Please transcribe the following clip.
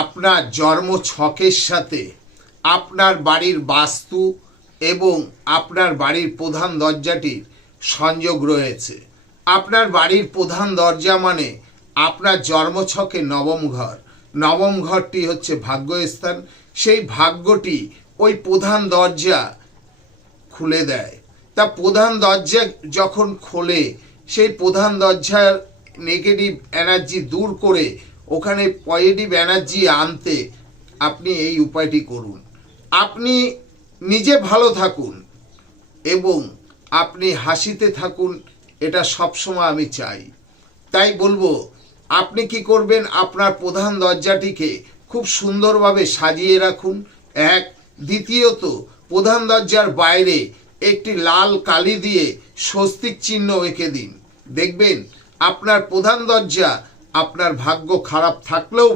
আপনার জন্ম ছকের সাথে আপনার বাড়ির বাস্তু এবং আপনার বাড়ির প্রধান দরজাটির সংযোগ রয়েছে। আপনার বাড়ির প্রধান দরজা মানে আপনার জন্মছকে নবম ঘর। নবম ঘরটি হচ্ছে ভাগ্যস্থান। সেই ভাগ্যটি ওই প্রধান দরজা খুলে দেয়। তা প্রধান দরজা যখন খোলে, সেই প্রধান দরজার নেগেটিভ এনার্জি দূর করে ওখানে পজিটিভ এনার্জি আনতে আপনি এই উপায়টি করুন। আপনি নিজে ভালো থাকুন এবং আপনি হাসিতে থাকুন, এটা সবসময় আমি চাই। তাই বলবো, আপনি কি করবেন, আপনার প্রধান দরজাটিকে খুব সুন্দরভাবে সাজিয়ে রাখুন। এক, দ্বিতীয়ত প্রধান দরজার বাইরে একটি লাল কালি দিয়ে স্বস্তিক চিহ্ন এঁকে দিন। দেখবেন আপনার প্রধান দরজা আপনার ভাগ্য খারাপ থাকলেও